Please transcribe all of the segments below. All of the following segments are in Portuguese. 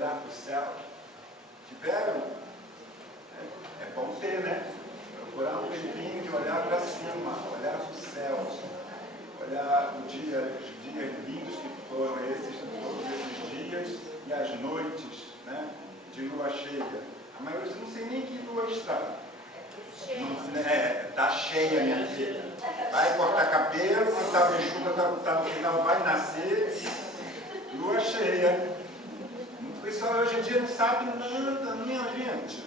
olhar para o céu? Tiveram? É bom ter, né? Procurar um tempinho de olhar para cima, olhar para o céu, olhar os dias lindos que foram todos esses dias e as noites, né, de lua cheia. A maioria não sei nem que lua está. Está cheia, minha filha. Vai cortar cabelo, se está bichuda, está no final, vai nascer. Lua cheia. O pessoal hoje em dia não sabe nada, minha gente,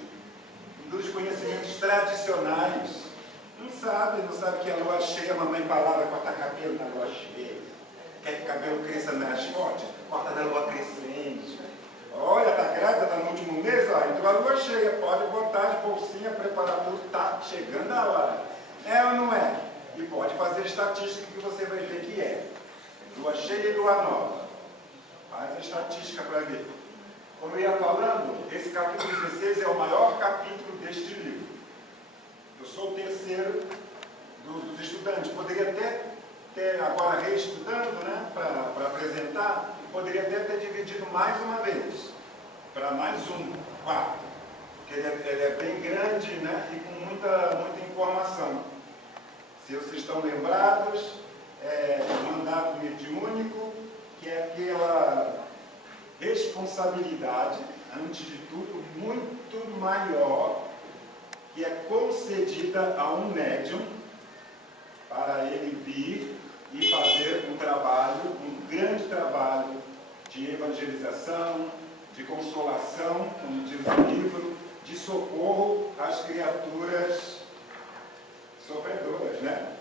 dos conhecimentos tradicionais. Não sabe que a lua cheia, a mamãe falava cortar cabelo na lua cheia. Quer que o cabelo cresça mais forte? Corta na lua crescente. Olha, está grávida, está no último mês, ó, entrou a lua cheia, pode botar de bolsinha, preparar tudo, está chegando a hora. É ou não é? E pode fazer estatística que você vai ver que é. Lua cheia e lua nova. Faz a estatística para ver. Como eu ia falando, esse capítulo 16 é o maior capítulo deste livro. Eu sou o terceiro dos estudantes. Poderia até ter, agora reestudando, né, para apresentar, poderia até ter dividido mais uma vez, para mais um quarto, porque ele é bem grande, né, e com muita informação. Se vocês estão lembrados, o mandato mediúnico, que é aquela responsabilidade, antes de tudo, muito maior, que é concedida a um médium para ele vir e fazer um trabalho, um grande trabalho de evangelização, de consolação, como diz o livro, de socorro às criaturas sofredoras, né?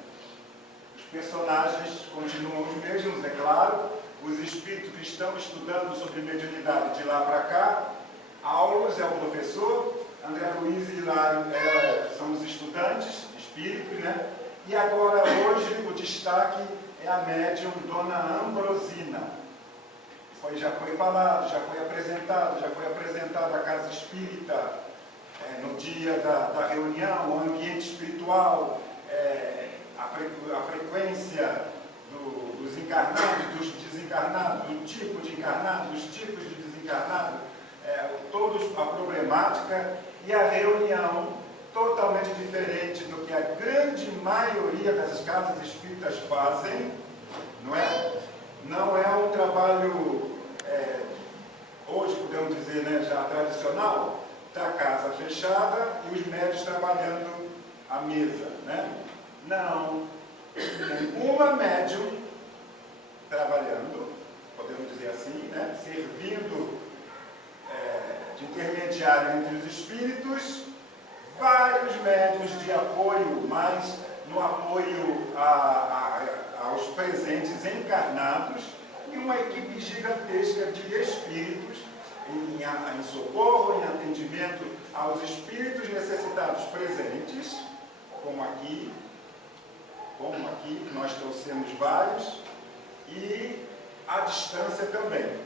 Os personagens continuam os mesmos, é claro. Os espíritos que estão estudando sobre mediunidade de lá para cá. Aulos é o professor, André Luiz e Hilário são os estudantes espíritos, né? E agora, hoje, o destaque é a médium Dona Ambrosina. Já foi falado, já foi apresentado a Casa Espírita no dia da reunião, o ambiente espiritual, a frequência dos encarnados, dos desencarnados, do tipo de encarnado, dos tipos de desencarnado, todos a problemática e a reunião totalmente diferente do que a grande maioria das casas espíritas fazem, não é? Não é um trabalho, hoje podemos dizer, né, já tradicional, da casa fechada e os médios trabalhando à mesa, né? Não. Uma médium trabalhando, podemos dizer assim, né, servindo de intermediário entre os espíritos, vários médiuns de apoio, mas no apoio aos presentes encarnados, e uma equipe gigantesca de espíritos em socorro, em atendimento aos espíritos necessitados presentes, como aqui, nós trouxemos vários, e à distância também.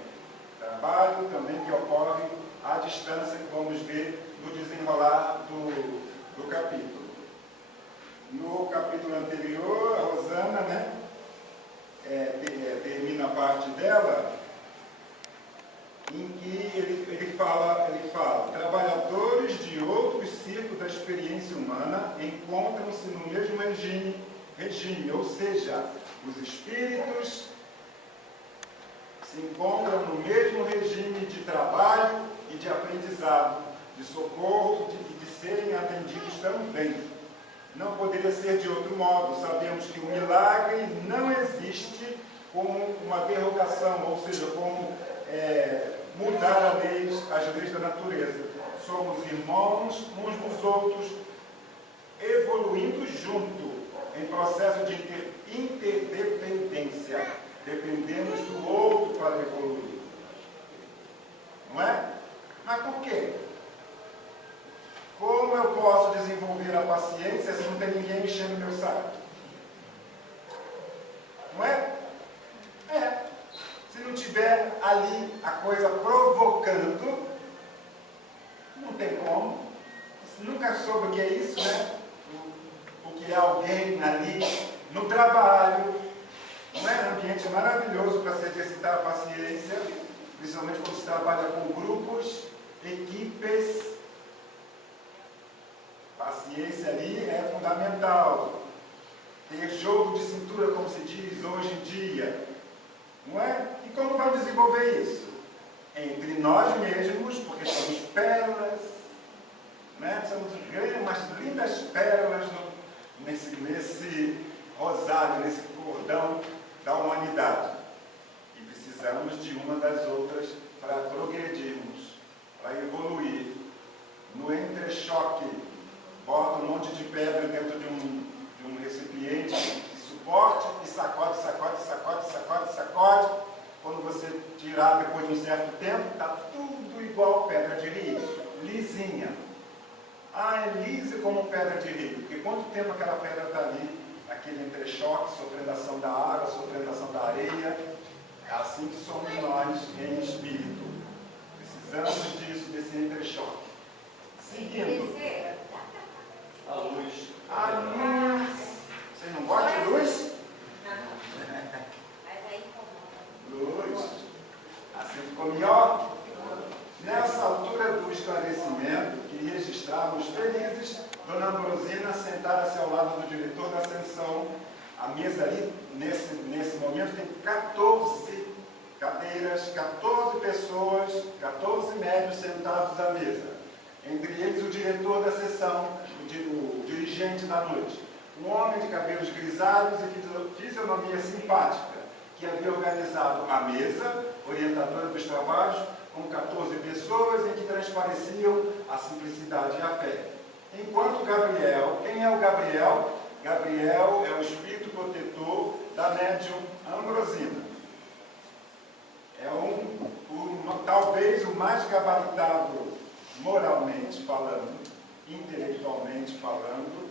Trabalho também que ocorre à distância, que vamos ver no desenrolar do capítulo. No capítulo anterior, a Rosana, né, termina a parte dela, em que ele fala, trabalhadores de outros círculos da experiência humana encontram-se no mesmo regime, ou seja, os espíritos se encontram no mesmo regime de trabalho e de aprendizado, de socorro e de serem atendidos também. Não poderia ser de outro modo. Sabemos que o milagre não existe como uma derrogação, ou seja, como mudar as leis da natureza. Somos irmãos uns dos outros, evoluindo junto, em processo de interdependência. Dependemos do outro para evoluir. Não é? Mas por quê? Como eu posso desenvolver a paciência se não tem ninguém enchendo meu saco? Não é? Se não tiver ali a coisa provocando, não tem como. Você nunca soube o que é isso, né? O que é alguém ali no trabalho, não é? Um ambiente maravilhoso para se exercitar a paciência. principalmente quando se trabalha com grupos, equipes. Paciência ali é fundamental. Ter jogo de cintura, como se diz hoje em dia. Não é? E como vai desenvolver isso? Entre nós mesmos, porque somos pérolas, né? Somos umas lindas pérolas nesse rosário, nesse cordão da humanidade. E precisamos de uma das outras para progredirmos, para evoluir. No entrechoque, bota um monte de pedra dentro de um recipiente de suporte e sacode, sacode, sacode, sacode, sacode. Quando você tirar depois de um certo tempo, está tudo igual pedra de rio, lisinha. Ah, é lisa como pedra de rio, porque quanto tempo aquela pedra está ali, aquele entrechoque, sofrendo a ação da água, sofrendo a ação da areia. É assim que somos nós em espírito. Precisamos disso, desse entrechoque. Seguindo. A luz. A luz. Vocês não gostam de luz? Mas aí Luz. Assim ficou melhor? Nessa altura do esclarecimento, que registramos felizes, Dona Ambrosina sentada-se ao lado do diretor da Ascensão. A mesa ali, nesse momento, tem 14 cadeiras, 14 pessoas, 14 médios sentados à mesa. Entre eles o diretor da sessão, o dirigente da noite. Um homem de cabelos grisalhos e fisionomia simpática, que havia organizado a mesa, orientadora dos trabalhos, com 14 pessoas em que transpareciam a simplicidade e a fé. Enquanto Gabriel, quem é o Gabriel? Gabriel é o espírito protetor da médium Ambrosina. É talvez o mais gabaritado moralmente falando, intelectualmente falando,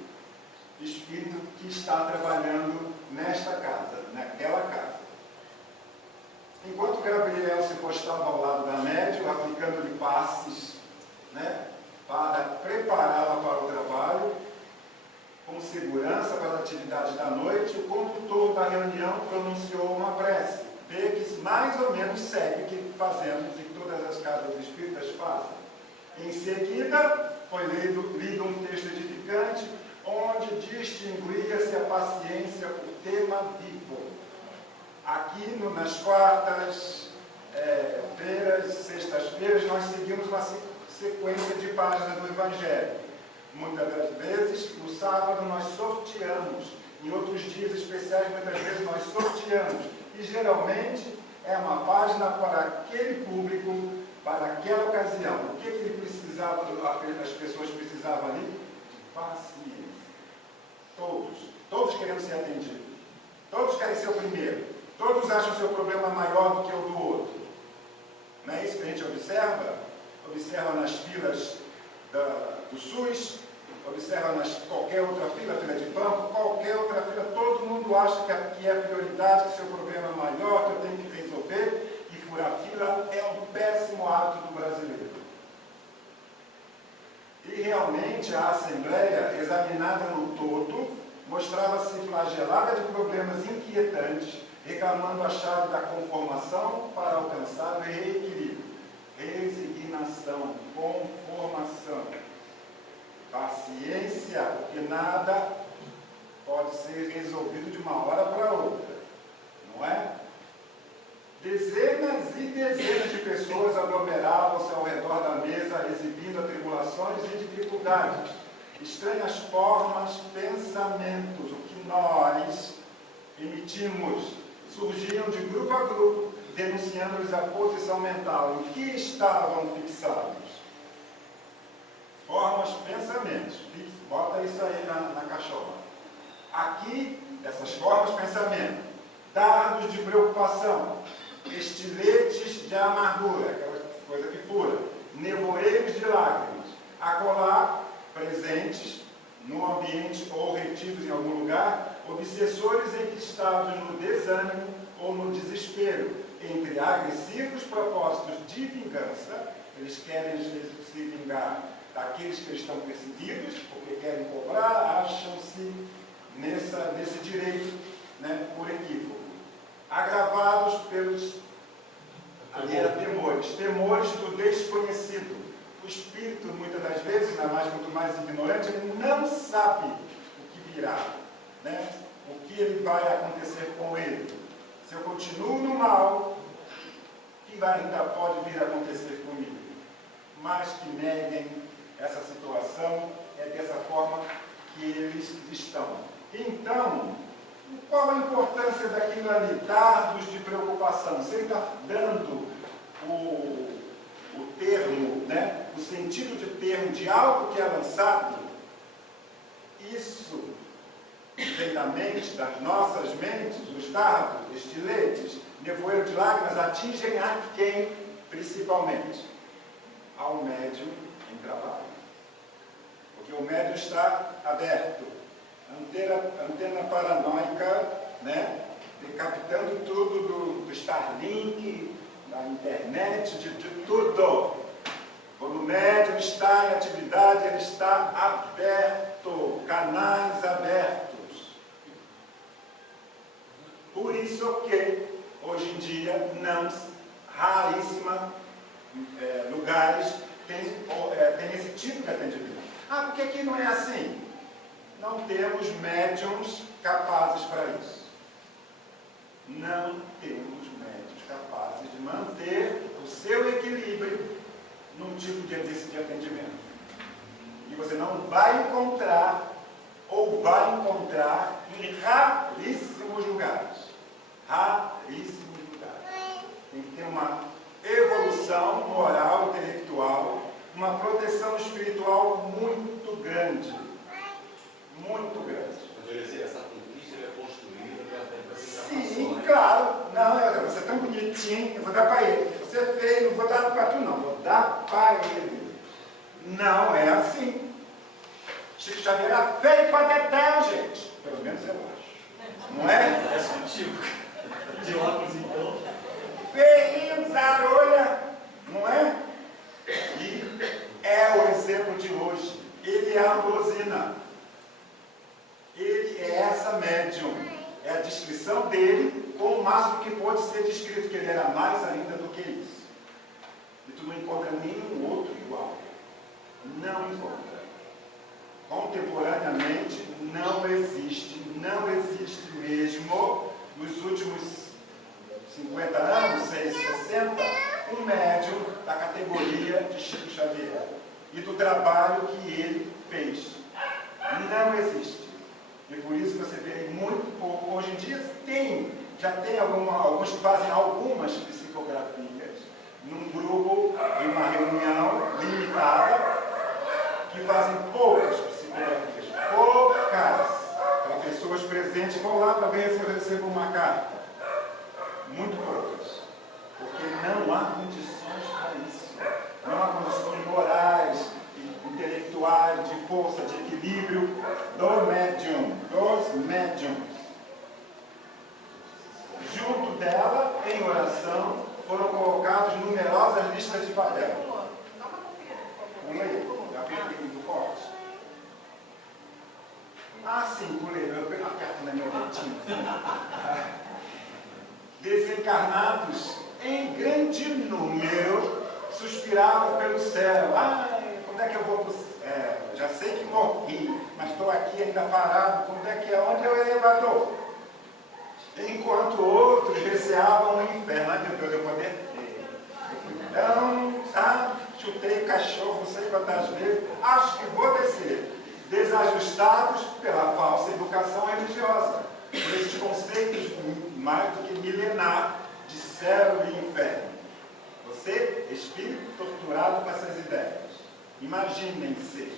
espírito que está trabalhando nesta casa, naquela casa. Enquanto Gabriel se postava ao lado da médium, aplicando-lhe passes, né, para prepará-la para o trabalho, com segurança para a atividade da noite, o condutor da reunião pronunciou uma prece, que mais ou menos segue o que fazemos e todas as casas espíritas fazem. Em seguida, foi lido um texto edificante, onde distinguia-se a paciência por tema vivo. Aqui, nas quartas, feiras, sextas-feiras, nós seguimos uma sequência de páginas do Evangelho. Muitas das vezes, no sábado, nós sorteamos. Em outros dias especiais, muitas vezes, nós sorteamos. E, geralmente, é uma página para aquele público, para aquela ocasião. O que ele precisava, as pessoas precisavam ali? De paciência. Todos querem ser atendidos. Todos querem ser o primeiro. Todos acham o seu problema maior do que o do outro. Não é isso que a gente observa? Observa nas filas do SUS, observa qualquer outra fila de banco, qualquer outra fila, todo mundo acha que é prioridade, que seu problema é maior, que eu tenho que resolver, e furar fila é um péssimo hábito do brasileiro. E realmente a Assembleia, examinada no todo, mostrava-se flagelada de problemas inquietantes, reclamando a chave da conformação para alcançar o reequilíbrio. Resignação, conformação, paciência, porque nada pode ser resolvido de uma hora para outra, não é? Dezenas e dezenas de pessoas aglomeravam-se ao redor da mesa, exibindo atribulações e dificuldades, estranhas formas, pensamentos, o que nós emitimos, surgiam de grupo a grupo, denunciando-lhes a posição mental em que estavam fixados. Formas, pensamentos. Bota isso aí na caixola. Aqui, dessas formas, pensamento. Dardos de preocupação. Estiletes de amargura, aquela coisa que fura. Nevoeiros de lágrimas. Acolá, presentes no ambiente ou retidos em algum lugar, obsessores enquistados no desânimo ou no desespero, entre agressivos propósitos de vingança. Eles querem se vingar daqueles que estão perseguidos, porque querem cobrar, acham-se nesse direito, né, por equívoco. Agravados pelos Ali era temores. Temores do desconhecido. O espírito, muitas das vezes, ainda mais muito mais ignorante, ele não sabe o que virá, né? O que ele vai acontecer com ele. Se eu continuo no mal, o que ainda pode vir a acontecer comigo? Mas que neguem essa situação, é dessa forma que eles estão. Então, qual a importância daquilo ali? Dardos de preocupação. Se ele está dando o termo, né? O sentido de termo de algo que é lançado, isso vem da mente, das nossas mentes, os dardos, estiletes, nevoeiro de lágrimas, atingem a quem? Principalmente ao médium em trabalho. Porque o médium está aberto, antena paranoica, né? Captando tudo do Starlink, da internet, de tudo. Quando o médium está em atividade, ele está aberto, canais abertos. Por isso que, hoje em dia, raríssima lugares tem esse tipo de atendimento. Ah, por que aqui não é assim? Não temos médiums capazes para isso. Não temos médiums capazes de manter o seu equilíbrio num tipo de atendimento. E você não vai encontrar, ou vai encontrar, em raríssimos lugares. Raríssimos lugares. Tem que ter uma evolução moral, intelectual, uma proteção espiritual muito grande. Muito grande. Mas essa conquista é construída. Sim, claro. Não, você é tão bonitinho, eu vou dar para ele. Você é feio, não vou dar para tu não, vou dar para ele. Não é assim. Chico Xavier era feio para detel, gente. Pelo menos eu acho. Não é? É sutil. De óculos então. Feinho, zarolha, não é? E é o exemplo de hoje. Ele é a Ambrosina. Ele é essa médium. É a descrição dele com o máximo que pode ser descrito, que ele era mais ainda do que isso. E tu não encontra nenhum outro igual. Não encontra. Contemporaneamente não existe mesmo, nos últimos 50 anos, 60, um médium da categoria de Chico Xavier e do trabalho que ele fez. Não existe. E por isso você vê muito pouco. Hoje em dia já tem alguns que fazem algumas psicografias num grupo de uma reunião limitada, que fazem poucas psicografias. Poucas. Para pessoas presentes vão lá para ver se eu recebo uma carta. Muito poucas. Porque não há condições para isso. Não há condições morais, intelectuais, de força, de equilíbrio do médium, dos médiums. Junto dela, em oração, foram colocadas numerosas listas de papel. Vamos aí, já fica muito forte. Ah, sim, pulei, eu aperto na minha dentinha. Desencarnados em grande número suspiravam pelo céu. Ai, quando é que eu vou para o céu? Já sei que morri, mas estou aqui ainda parado. Quando é que é? Onde é o elevador? Enquanto outros receavam o inferno. Ai, meu Deus, eu vou descer. Então, chutei o cachorro não sei quantas vezes, acho que vou descer. Desajustados pela falsa educação religiosa, por esses conceitos mais do que milenar de céu e inferno. Você, espírito torturado com essas ideias, imaginem-se,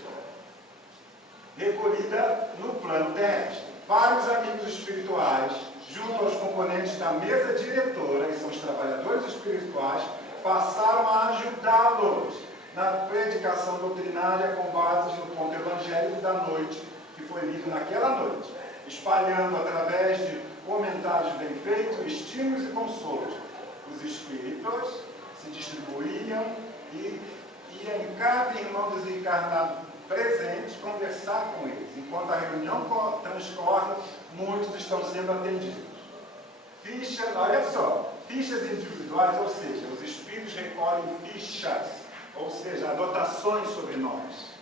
recolhida no plano terrestre. Vários amigos espirituais, junto aos componentes da mesa diretora, que são os trabalhadores espirituais, passaram a ajudá-los na predicação doutrinária com base no ponto evangélico da noite, que foi lido naquela noite, espalhando através de comentários bem feitos, estímulos e consolos. Os espíritos se distribuíam e ia em cada irmão desencarnado presente conversar com eles. Enquanto a reunião transcorre, muitos estão sendo atendidos. Ficha, olha só, fichas individuais, ou seja, os espíritos recolhem fichas, ou seja, anotações sobre nós.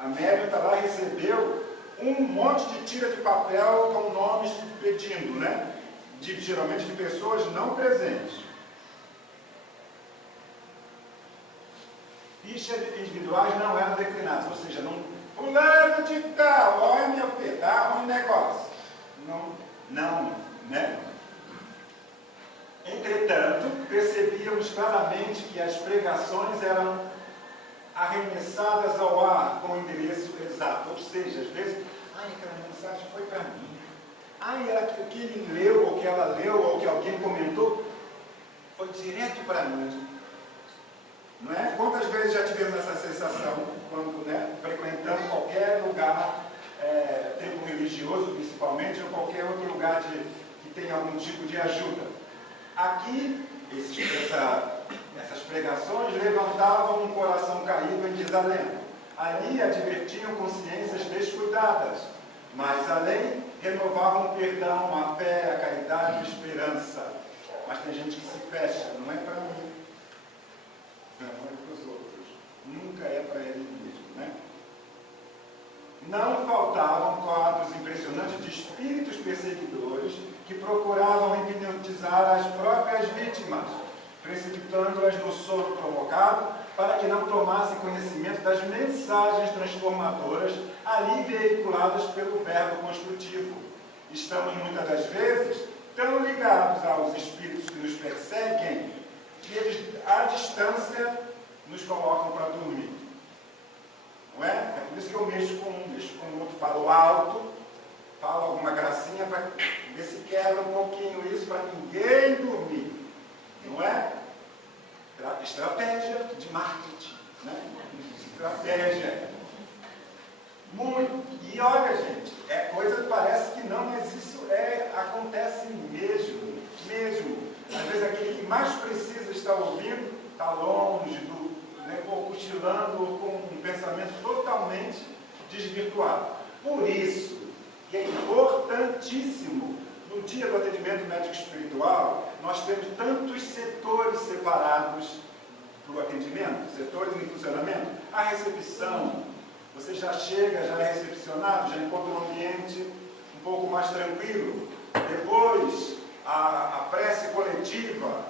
A médium está lá e recebeu um monte de tira de papel com nomes pedindo, né? Geralmente de pessoas não presentes. Fichas individuais não eram declinadas, ou seja, não, fulano de tal, olha minha filha, dá um negócio. Não, né? Entretanto, percebíamos claramente que as pregações eram arremessadas ao ar com o endereço exato, ou seja, às vezes, aquela mensagem foi para mim, o que ele leu, ou que ela leu, ou que alguém comentou, foi direto para mim. Não é? Quantas vezes já tivemos essa sensação, quando, né, frequentando qualquer lugar, templo religioso principalmente, ou qualquer outro lugar que tenha algum tipo de ajuda? Aqui, essas pregações levantavam um coração caído em desalento. Ali advertiam consciências descuidadas, mas além renovavam o perdão, a fé, a caridade, a esperança. Mas tem gente que se fecha, não é para mim, não é para os outros, nunca é para ele mesmo, né? Não faltavam quadros impressionantes de espíritos perseguidores que procuravam hipnotizar as próprias vítimas, precipitando-as no sono provocado para que não tomassem conhecimento das mensagens transformadoras ali veiculadas pelo verbo construtivo. Estamos muitas das vezes tão ligados aos espíritos que nos perseguem que eles, à distância, nos colocam para dormir. Não é? É por isso que eu mexo com o outro, falo alto, falo alguma gracinha para ver se quebra um pouquinho isso para ninguém dormir. Não é? Estratégia de marketing, né? Estratégia. Muito. E olha, gente, é coisa que parece que não, mas isso acontece mesmo. Às vezes aquele que mais precisa estar ouvindo está longe, ou cochilando, ou com um pensamento totalmente desvirtuado. Por isso que é importantíssimo, no dia do atendimento médico espiritual, nós temos tantos setores separados para o atendimento, setores em funcionamento. A recepção, você já chega, já é recepcionado, já encontra um ambiente um pouco mais tranquilo. Depois, a prece coletiva,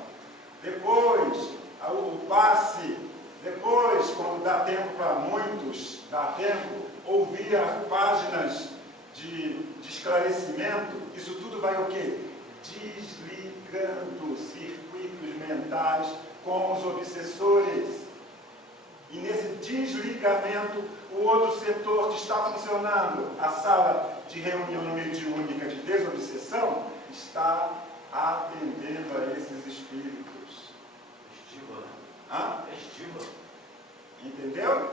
depois, o passe, depois, quando dá tempo para muitos, dá tempo, ouvir páginas de esclarecimento, isso tudo vai o quê? Desligando circuitos mentais com os obsessores. E nesse desligamento, o outro setor que está funcionando, a sala de reunião mediúnica de desobsessão, está atendendo a esses espíritos. Estiva. Entendeu?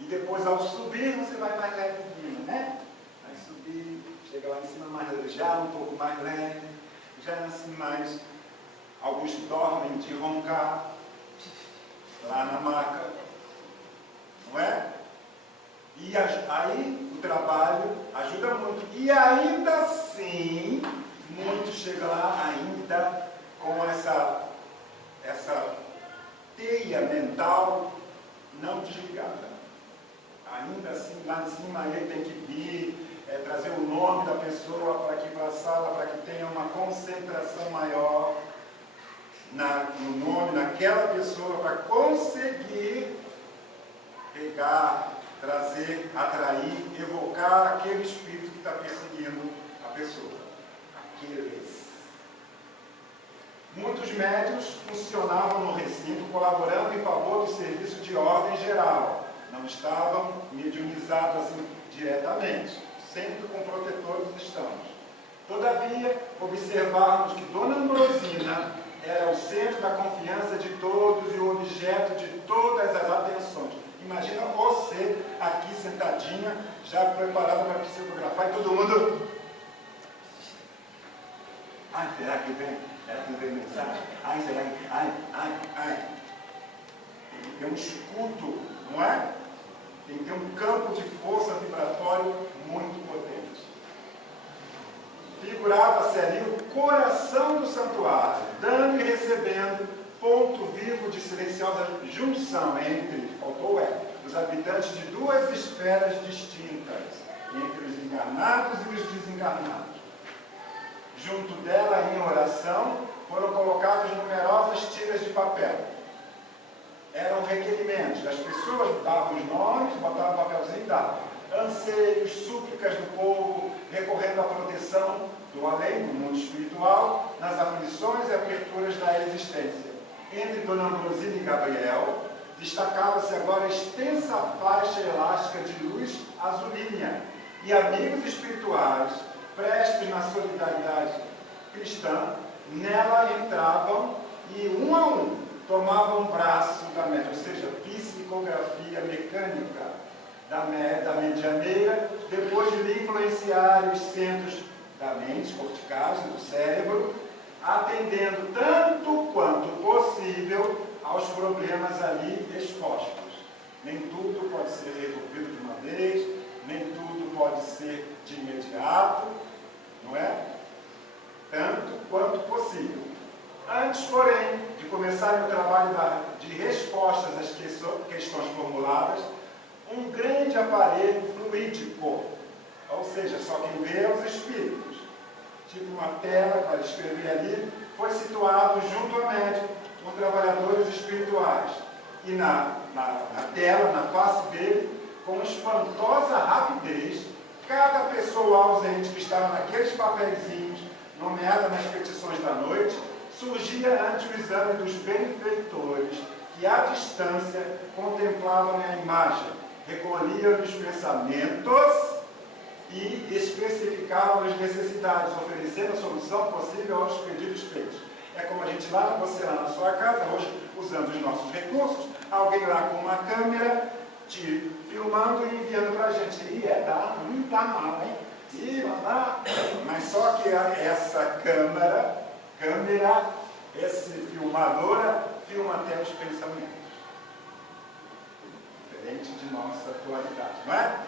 E depois, ao subir, você vai mais levezinho, né? Vai subir, chega lá em cima já um pouco mais leve, já assim mais. Alguns dormem de roncar lá na maca, não é? E aí o trabalho ajuda muito. E ainda assim, muitos chegam lá ainda com essa teia mental não desligada. Ainda assim, lá em cima ele tem que vir, trazer o nome da pessoa para aqui para a sala, para que tenha uma concentração maior no nome daquela pessoa, para conseguir pegar, trazer, atrair, evocar aquele espírito que está perseguindo a pessoa. Aqueles. Muitos médiuns funcionavam no recinto colaborando em favor do serviço de ordem geral. Não estavam mediunizados assim diretamente, sempre com protetores estamos. Todavia, observávamos que Dona Ambrosina era o centro da confiança de todos e o objeto de todas as atenções. Imagina você aqui sentadinha, já preparada para psicografar e todo mundo... será que vem? Será que vem mensagem? Será que... Tem que ter um escudo, não é? Tem que ter um campo de força vibratório muito potente. Figurava-se ali o coração do santuário, dando e recebendo, ponto vivo de silenciosa junção entre, faltou os habitantes de duas esferas distintas, entre os encarnados e os desencarnados. Junto dela, em oração, foram colocadas numerosas tiras de papel. Eram requerimentos. As pessoas davam os nomes, botavam o papelzinho e davam. Anseios, súplicas do povo, recorrendo à proteção do além, do mundo espiritual, nas aflições e aperturas da existência. Entre Dona Ambrosina e Gabriel, destacava-se agora a extensa faixa elástica de luz azulínea, e amigos espirituais, prestes na solidariedade cristã, nela entravam e, um a um, tomavam o braço da média, ou seja, psicografia mecânica da medianeira, depois de lhe influenciar os centros da mente, corticais, do cérebro, atendendo tanto quanto possível aos problemas ali expostos. Nem tudo pode ser resolvido de uma vez, nem tudo pode ser de imediato, não é? Tanto quanto possível. Antes, porém, de começar o trabalho de respostas às questões formuladas, um grande aparelho fluídico, ou seja, só quem vê é os espíritos, tipo uma tela para escrever ali, foi situado junto à médium com trabalhadores espirituais. E na tela, na face dele, com espantosa rapidez, cada pessoa ausente que estava naqueles papeizinhos, nomeada nas petições da noite, surgia ante o exame dos benfeitores, que à distância contemplavam a imagem, recolhiam os pensamentos e especificavam as necessidades, oferecendo a solução possível aos pedidos feitos. É como a gente lá, você lá na sua casa, hoje usando os nossos recursos, alguém lá com uma câmera te filmando e enviando para a gente. E tá mal, hein? Mas só que essa câmera, esse filmadora, filma até os pensamentos. Diferente de nossa atualidade, não é?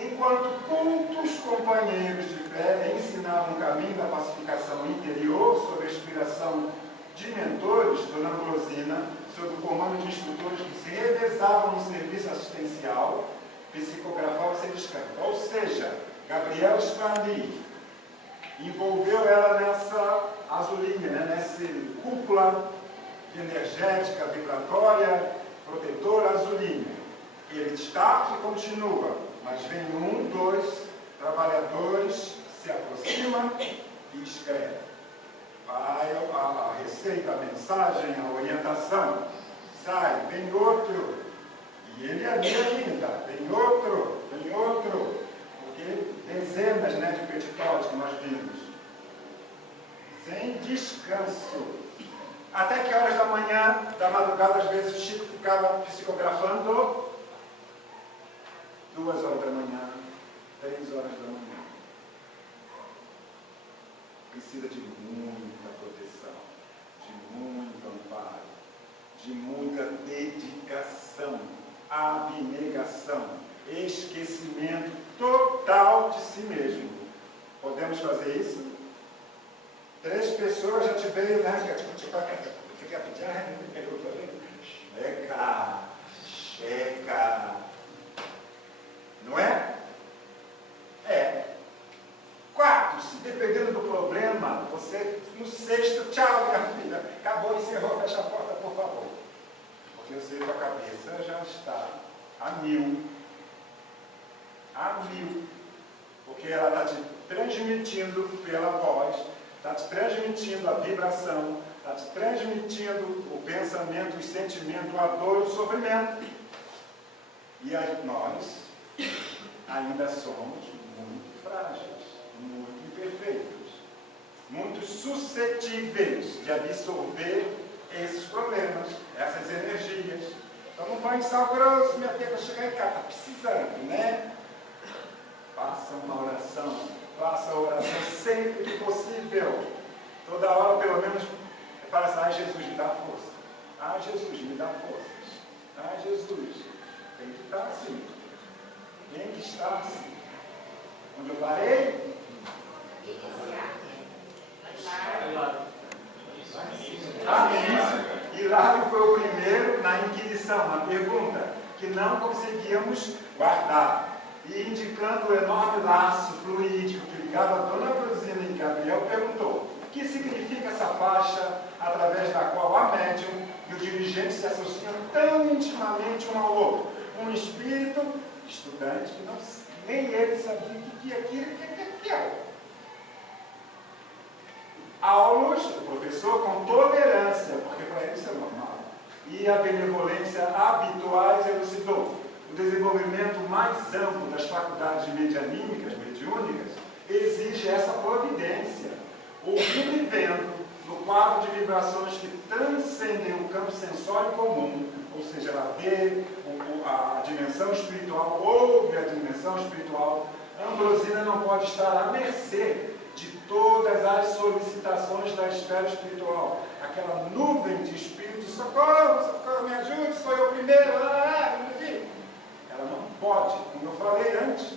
Enquanto cultos companheiros de fé ensinavam o caminho da pacificação interior sob a inspiração de mentores, Dona Ambrosina, sob o comando de instrutores que se revezavam no serviço assistencial, psicografava sem descanso. Ou seja, Gabriel Spandi envolveu ela nessa azulinha, né, nessa cúpula energética, vibratória, protetora azulinha. Ele está e continua, mas vem dois trabalhadores, se aproxima e escreve. Vai a receita, a mensagem, a orientação, sai, vem outro, e ele ali ainda, vem outro, porque dezenas, né, de petitórios que nós vimos, sem descanso. Até que horas da manhã, da madrugada, às vezes o Chico ficava psicografando, 2 horas da manhã, 3 horas da manhã. Precisa de muita proteção, de muito amparo, de muita dedicação, abnegação, esquecimento total de si mesmo. Podemos fazer isso? 3 pessoas já te veio, né? Checa. Não é? É. 4, se dependendo do problema, você, no 6º, tchau, minha filha, acabou, encerrou, fecha a porta, por favor. Porque eu sei que a cabeça já está a 1000. A 1000. Porque ela está te transmitindo pela voz, está te transmitindo a vibração, está te transmitindo o pensamento, o sentimento, a dor, o sofrimento. E aí nós ainda somos muito frágeis, muito imperfeitos, muito suscetíveis de absorver esses problemas, essas energias. Então não põe sal grosso, minha filha, para chegar em casa, está precisando, né? Faça uma oração, faça a oração sempre que possível. Toda hora, pelo menos, para assim, ai Jesus, me dá força. Ai Jesus, me dá forças. Ai Jesus, tem que estar assim. Tem que estar assim. Onde eu parei? Hilário foi o primeiro na inquisição, na pergunta, que não conseguíamos guardar. E indicando o enorme laço fluídico que ligava a Dona Brusina e Gabriel, perguntou: o que significa essa faixa através da qual a médium e o dirigente se associam tão intimamente um ao outro? Um espírito estudante que nem ele sabia o que era. Aulus, o professor, com tolerância, porque para ele isso é normal, e a benevolência habituais, elucidou: o desenvolvimento mais amplo das faculdades medianímicas, mediúnicas, exige essa providência, ouvindo e vendo, no quadro de vibrações que transcendem o campo sensório comum, ou seja, ela vê a dimensão espiritual, ouve a dimensão espiritual. Ambrosina não pode estar à mercê de todas as solicitações da esfera espiritual. Aquela nuvem de espíritos: socorro, socorro, me ajude, sou eu primeiro, enfim. Ela não pode, como eu falei antes,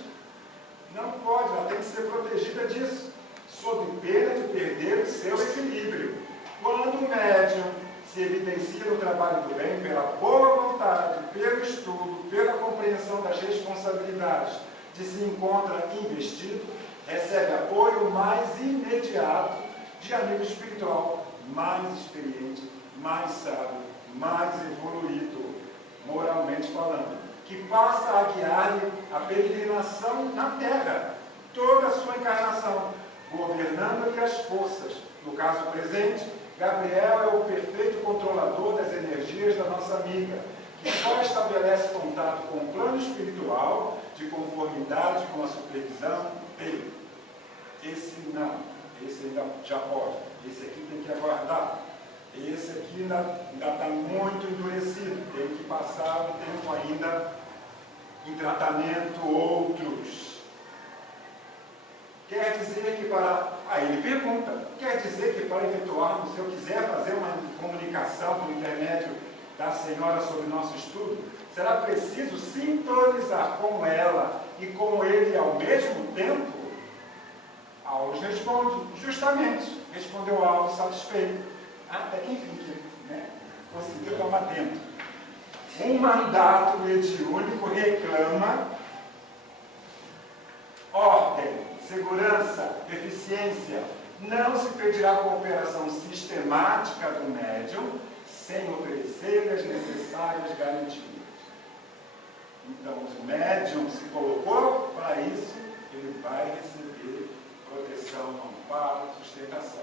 não pode, ela tem que ser protegida disso, sob pena de perder o seu equilíbrio. Quando o médium se evidencia no trabalho do bem pela boa vontade, pelo estudo, pela compreensão das responsabilidades de se encontra investido, recebe apoio mais imediato de amigo espiritual mais experiente, mais sábio, mais evoluído, moralmente falando, que passa a guiar-lhe a peregrinação na terra, toda a sua encarnação, governando-lhe as forças. No caso presente, Gabriel é o perfeito controlador das energias da nossa amiga, que só estabelece contato com o plano espiritual de conformidade com a supervisão dele. Esse não, esse ainda já pode, esse aqui tem que aguardar, esse aqui ainda está muito endurecido, tem que passar um tempo ainda em tratamento outros. Quer dizer que para... Aí ele pergunta, quer dizer que para efetuarmos, se eu quiser fazer uma comunicação por intermédio da senhora sobre nosso estudo, será preciso sintonizar com ela e com ele ao mesmo tempo? Aulus responde, justamente, respondeu Aulus satisfeito. Até que enfim, conseguiu tomar dentro. Um mandato mediúnico reclama ordem, segurança, eficiência. Não se pedirá cooperação sistemática do médium sem oferecer as necessárias garantias. Então, o médium se colocou para isso, ele vai receber proteção, amparo, sustentação.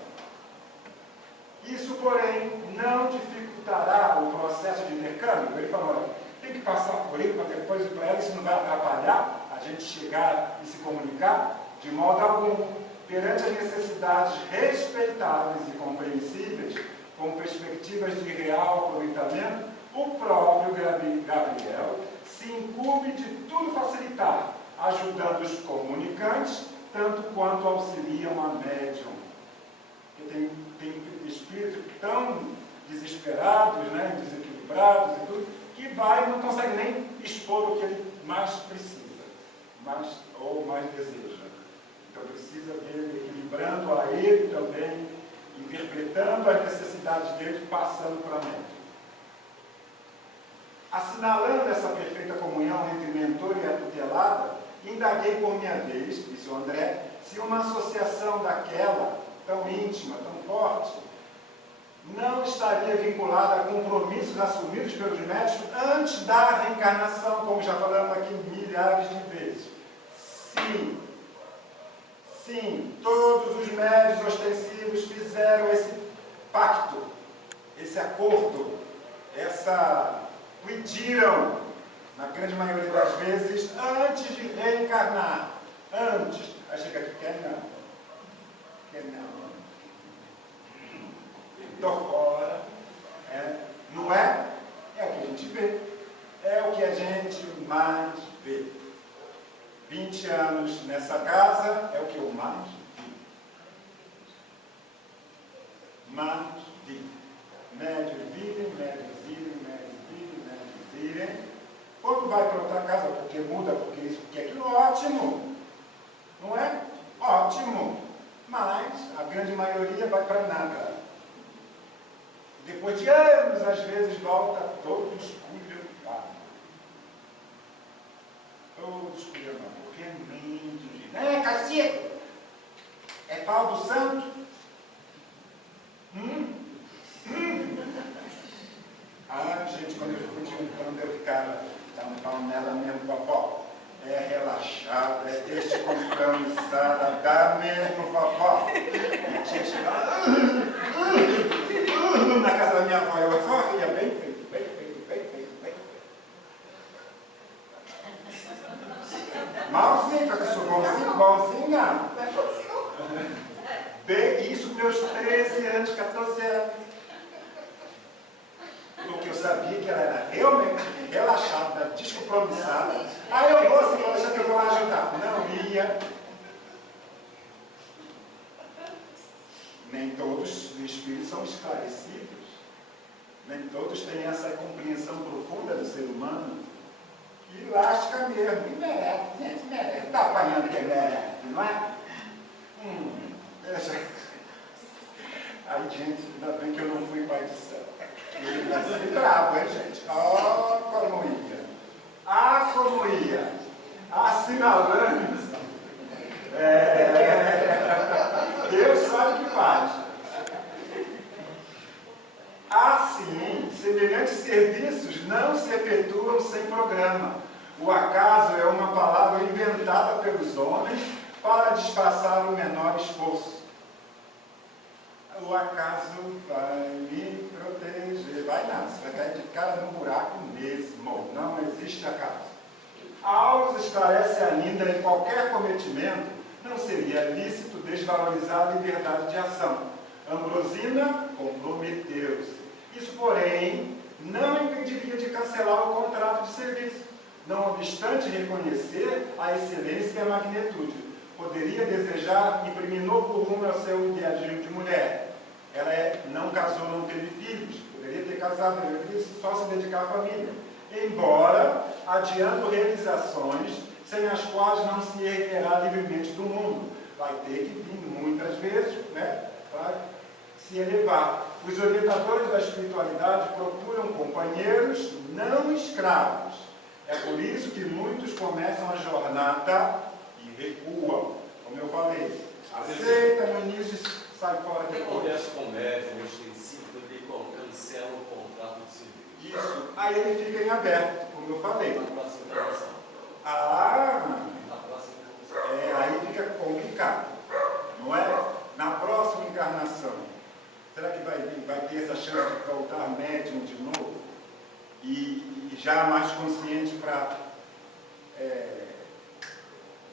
Isso, porém, não dificultará o processo de intercâmbio. Ele falou, olha, tem que passar por ele para depois ir para ela, isso não vai atrapalhar a gente chegar e se comunicar de modo algum, perante as necessidades respeitáveis e compreensíveis, com perspectivas de real aproveitamento. O próprio Gabriel se incumbe de tudo facilitar, ajudando os comunicantes, tanto quanto auxiliam a médium. Porque tem espíritos tão desesperados, desequilibrados e tudo, que não consegue nem expor o que ele mais precisa, ou mais deseja. Então precisa dele equilibrando a ele também, interpretando as necessidades dele, passando para a médium. Assinalando essa perfeita comunhão entre mentor e a tutelada, indaguei por minha vez, disse o André, se uma associação daquela, tão íntima, tão forte, não estaria vinculada a compromissos assumidos pelos médicos antes da reencarnação, como já falamos aqui milhares de vezes. Sim, todos os médios ostensivos fizeram esse pacto, esse acordo, pediram, na grande maioria das vezes, antes de reencarnar. Antes. Aí chega aqui, quer não. Estou fora. Não é? É o que a gente vê. É o que a gente mais vê. 20 anos nessa casa é o que eu mais vi. Médios vivem, médios virem. Quando vai para outra casa, porque muda, porque isso, porque aquilo, ótimo. Não é? Ótimo. Mas a grande maioria vai para nada. Depois de anos, às vezes, volta todo esculhambado. Todo esculhambado. Porque é mente. É cacete! É pau do santo? Ah, gente, quando eu fui juntando, eu ficava tampão nela mesmo, vovó. É relaxada, é descompromissada, dá mesmo, vovó. A tia chegava na casa da minha avó, eu só ria, bem feito, bem feito, bem feito, bem feito. Malzinho, professor, bonzinho, bonzinho, não. Bem, isso meus 13 anos, 14 anos. Porque eu sabia que ela era realmente relaxada, descompromissada. Aí eu vou, assim, vou deixar que eu vou lá ajudar. Não ia. Nem todos os espíritos são esclarecidos. Nem todos têm essa compreensão profunda do ser humano. E lasca mesmo. E merece, gente, merece. Está apanhando quem merece, não é? Deixa. Aí, gente, ainda bem que eu não fui pai do céu. Ele vai ser bravo, hein, gente? Oh, como ia. Ah, como ia. Assinalando. Deus sabe o que faz. Assim, semelhantes serviços não se efetuam sem programa. O acaso é uma palavra inventada pelos homens para disfarçar o menor esforço. O acaso vai me proteger. Vai nada, você vai cair de cara no buraco mesmo. Não existe acaso. Aulus esclarece ainda em qualquer cometimento não seria lícito desvalorizar a liberdade de ação. Ambrosina comprometeu-se. Isso, porém, não impediria de cancelar o contrato de serviço, não obstante reconhecer a excelência e a magnitude. Poderia desejar imprimir novo rumo ao seu idealismo de mulher. Ela não casou, não teve filhos. Poderia ter casado, poderia só se dedicar à família. Embora adiando realizações sem as quais não se erguerá livremente do mundo. Vai ter que vir muitas vezes, né, para se elevar. Os orientadores da espiritualidade procuram companheiros não escravos. É por isso que muitos começam a jornada e recuam. Como eu falei, aceita no início e sai fora depois. Acontece com o médium, o extensivo, ele cancela o contrato de serviço. Isso. Aí ele fica em aberto, como eu falei. Na próxima encarnação. Na próxima encarnação. Aí fica complicado. Não é? Na próxima encarnação, será que vai ter essa chance de voltar médium de novo? E já mais consciente para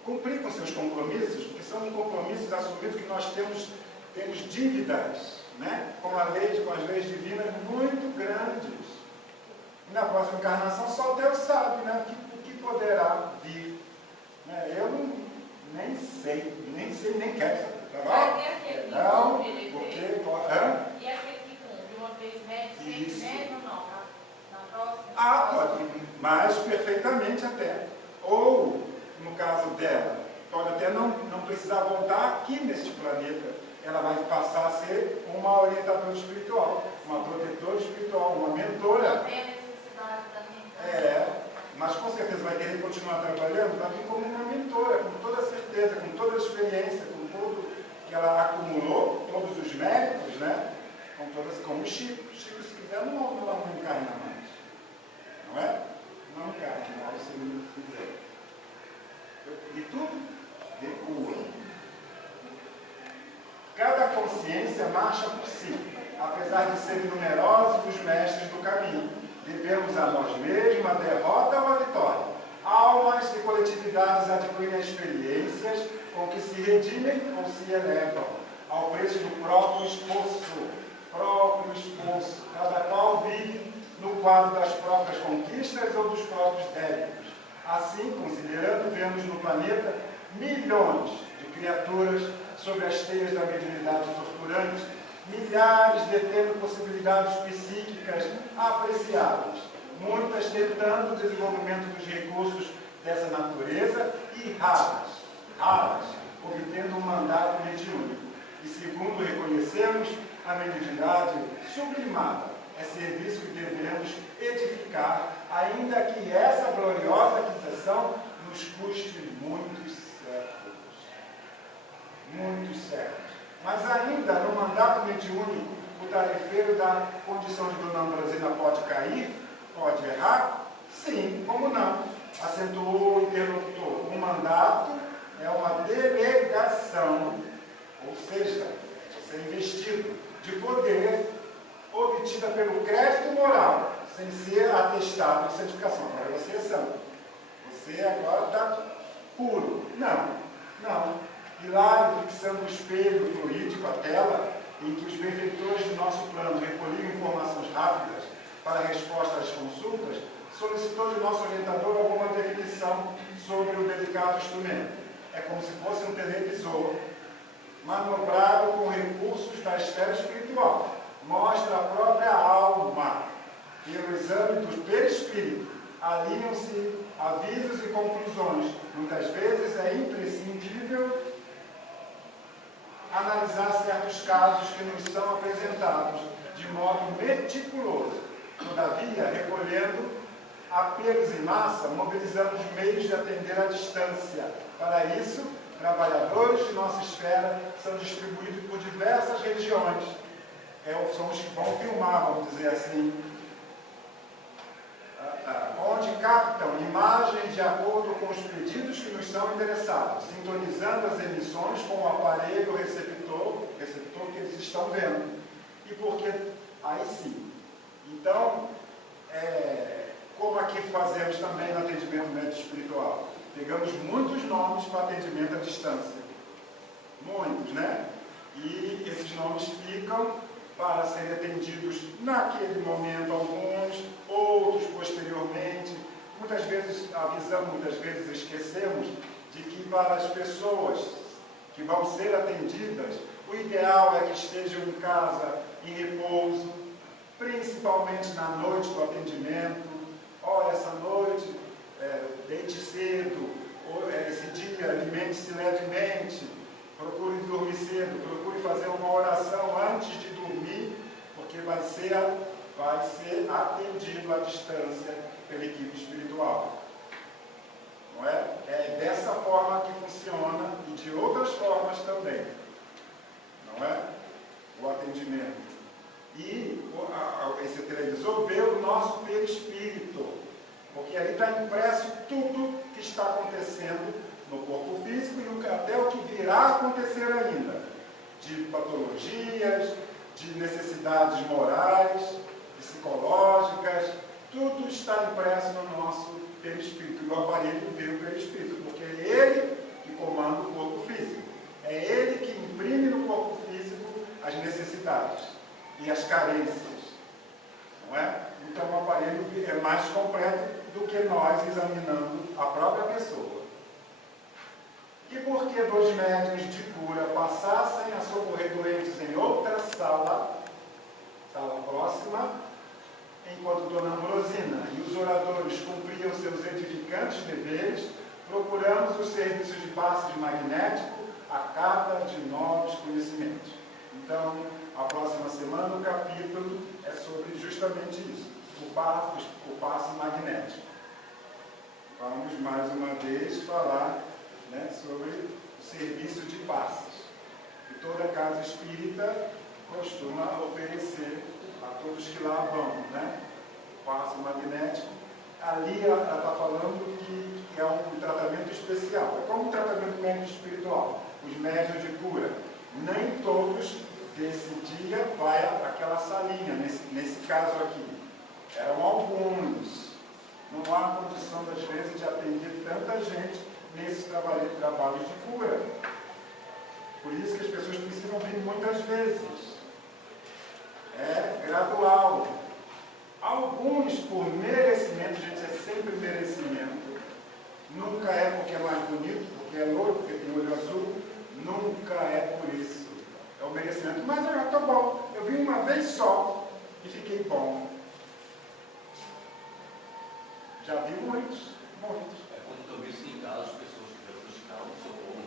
cumprir com seus compromissos, porque são compromissos assumidos que nós temos dívidas, né? com as leis divinas muito grandes. E na próxima encarnação só Deus sabe, né? o que poderá vir. Né? Eu nem sei, nem quero saber. Tá? Não, porque... E aquele que cumpre uma vez médio, sempre médio, não? Na próxima? Pode, mas perfeitamente até. Ou, no caso dela, pode até não precisar voltar aqui neste planeta. Ela vai passar a ser uma orientadora espiritual, uma protetora espiritual, uma mentora. Não tem a necessidade da mentora. Mas com certeza vai querer continuar trabalhando, vai vir como uma mentora, com toda certeza, com toda a experiência, com tudo que ela acumulou, todos os méritos, né? Como o Chico. O Chico, se quiser, não encarna mais. Não é? Não encarna mais, se não quiser. E tudo recua. Cada consciência marcha por si, apesar de serem numerosos os mestres do caminho. Devemos a nós mesmos a derrota ou a vitória. Almas e coletividades adquirem experiências com que se redimem ou se elevam, ao preço do próprio esforço. Cada qual vive no quadro das próprias conquistas ou dos próprios débitos. Assim, considerando, vemos no planeta milhões de criaturas sob as teias da mediunidade torturante, milhares detendo possibilidades psíquicas apreciáveis, muitas tentando o desenvolvimento dos recursos dessa natureza e raras, obtendo um mandato mediúnico. E segundo reconhecer, temos a mediunidade sublimada. É serviço que devemos edificar, ainda que essa gloriosa aquisição nos custe muitos séculos. Muitos séculos. Mas ainda no mandato mediúnico, o tarefeiro da condição de Dona Ambrosina pode cair? Pode errar? Sim, como não? Acentuou o interlocutor. O mandato é uma delegação, ou seja, você é investido de poder obtida pelo crédito moral, sem ser atestado de santificação. Agora você é santo. Você agora está puro. Não, não. Hilário, fixando o espelho fluídico, a tela, em que os benfeitores do nosso plano recolhiam informações rápidas para a resposta às consultas, solicitou de nosso orientador alguma definição sobre o delicado instrumento. É como se fosse um televisor, manobrado com recursos da esfera espiritual. Mostra a própria alma. Pelo exame do perispírito, alinham-se avisos e conclusões. Muitas vezes é imprescindível analisar certos casos que nos são apresentados de modo meticuloso. Todavia, recolhendo apelos em massa, mobilizamos meios de atender à distância. Para isso, trabalhadores de nossa esfera são distribuídos por diversas regiões. São os que vão filmar, vamos dizer assim, onde captam imagens de acordo com os pedidos que nos são endereçados, sintonizando as emissões com o aparelho receptor que eles estão vendo. E porque, aí sim. Então, como aqui fazemos também no atendimento médico espiritual, pegamos muitos nomes para atendimento à distância. Muitos, né? E esses nomes ficam para serem atendidos naquele momento alguns, outros posteriormente. Muitas vezes avisamos, muitas vezes esquecemos de que para as pessoas que vão ser atendidas, o ideal é que estejam em casa, em repouso, principalmente na noite do atendimento. Olha, essa noite, deite cedo, esse dia, alimente-se levemente, procure dormir cedo, procure fazer uma oração antes de dormir, porque vai ser atendido à distância pela equipe espiritual. Não é? É dessa forma que funciona e de outras formas também. Não é? O atendimento. E esse televisor vê o nosso perispírito, porque ali está impresso tudo que está acontecendo no corpo físico e até o que virá a acontecer ainda, de patologias, de necessidades morais, psicológicas, tudo está impresso no nosso perispírito. E o aparelho vê o perispírito, porque é ele que comanda o corpo físico. É ele que imprime no corpo físico as necessidades e as carências. Não é? Então o aparelho é mais completo do que nós examinando a própria pessoa. E por que 2 médiuns de cura passassem a socorrer doentes em outra sala próxima, enquanto Dona Ambrosina e os oradores cumpriam seus edificantes deveres, procuramos os serviços de passe magnético, a carta de novos conhecimentos. Então, a próxima semana o capítulo é sobre justamente isso, o passe magnético. Vamos mais uma vez falar, né, sobre o serviço de passes. E toda casa espírita costuma oferecer a todos que lá vão, né, o passe magnético. Ali ela está falando que é um tratamento especial. É como um tratamento médico espiritual. Os médiuns de cura, nem todos desse dia vai àquela salinha, nesse caso aqui. Eram alguns. Não há condição, às vezes, de atender tanta gente nesses trabalhos de cura. Por isso que as pessoas precisam vir muitas vezes. É gradual. Alguns por merecimento, gente, é sempre merecimento. Nunca é porque é mais bonito, porque é louro, porque tem olho azul. Nunca é por isso. É o merecimento. Mas eu já estou bom. Eu vim uma vez só e fiquei bom. Já vi muitos. É quando eu vi isso em casa, as pessoas que diagnosticaram socorro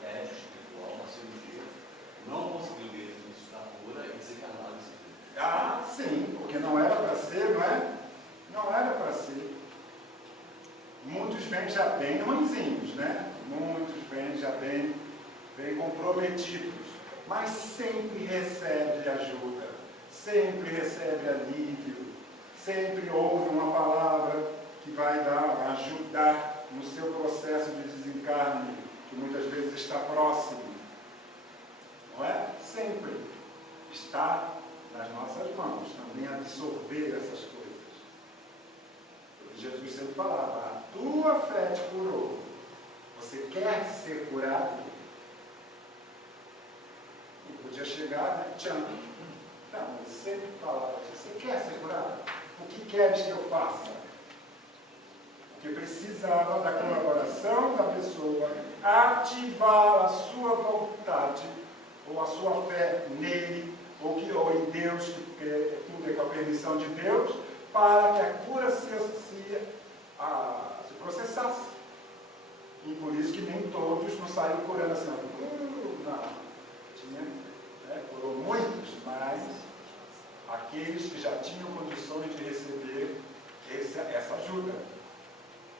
médico espiritual, uma cirurgia, não conseguiu ver isso da cura. bem ruinzinhos, né? Muitos vêm já bem comprometidos, mas sempre recebe ajuda, sempre recebe alívio, sempre ouve uma palavra que vai ajudar no seu processo de desencarne, que muitas vezes está próximo. Não é? Sempre está nas nossas mãos também absorver essas coisas. Porque Jesus sempre falava, a tua fé te curou. Você quer ser curado? E podia chegar, né? Tchan. Não, ele sempre falava, você quer ser curado? O que queres que eu faça? Porque precisava da colaboração da pessoa, ativar a sua vontade, ou a sua fé nele, ou em Deus, que tudo é com a permissão de Deus, para que a cura se processasse. E por isso que nem todos não saíram curando assim, não. Curou muitos, mas aqueles que já tinham condições de receber essa ajuda,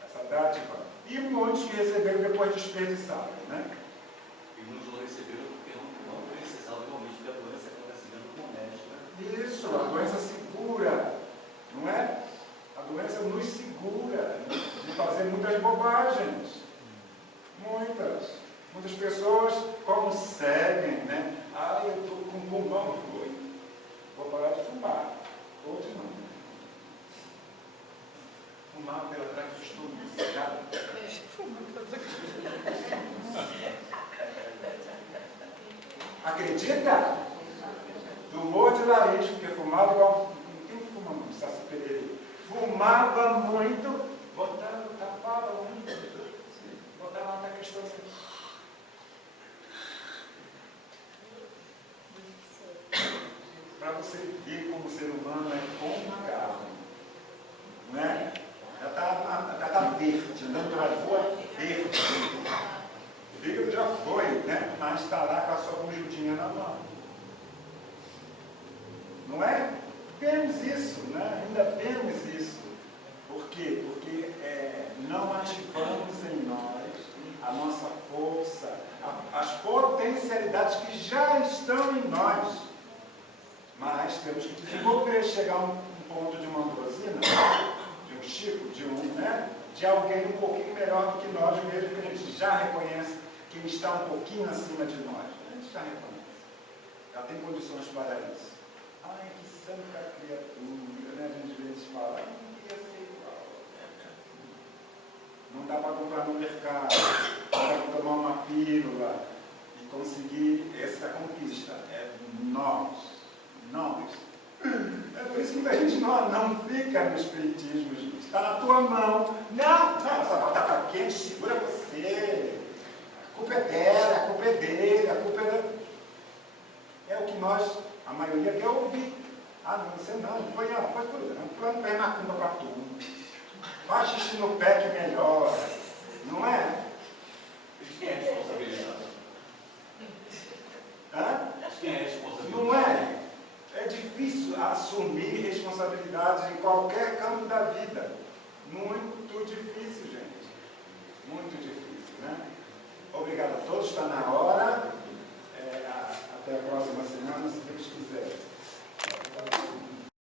essa dádiva. E muitos que receberam depois desperdiçaram, né? E muitos não receberam porque não precisavam realmente que a doença acontecesse no momento, né? Isso, a doença segura, não é? A doença nos segura de fazer muitas bobagens. Muitas pessoas conseguem, né? Eu estou com pulmão ruim, vou parar de fumar. Outros não. Fumar pela trás do estômago, sabe? Acredita? Tumor de laringe, porque fumava igual. Quem fuma muito? Saci Pererê. Fumava muito, tapava muito. Botava na questão assim. Para você ver como o ser humano é complicado. Não é? Já está verde, andando pela rua verde. O fígado já foi, né? Mas está lá com a sua bujudinha na mão. Não é? Vemos isso, né? Ainda vemos isso. Por quê? Porque não ativamos em nós a nossa força, as potencialidades que já estão em nós. Mas temos que desenvolver, chegar a um ponto de uma Ambrosina, de um Chico, de alguém um pouquinho melhor do que nós mesmos, que a gente já reconhece que está um pouquinho acima de nós. A gente já reconhece. Já tem condições para isso. Ai, que santa criatura, né? A gente às vezes fala, não queria ser igual. Não dá para comprar no mercado, não dá para tomar uma pílula e conseguir essa conquista. É nós. É por isso que muita gente não fica no espiritismo, gente. Está na tua mão. Não, essa bota está quente, segura você. A culpa é dela, a culpa é dele, a culpa é dela. É o que nós, a maioria, quer ouvir. Não, você não foi coisa. Não foi macumba para tudo. Faz xixi no pé que melhora. Não é? Quem é a responsabilidade? Quem é a responsabilidade? Não é? É difícil assumir responsabilidades em qualquer campo da vida. Muito difícil, gente. Muito difícil, né? Obrigado a todos. Está na hora.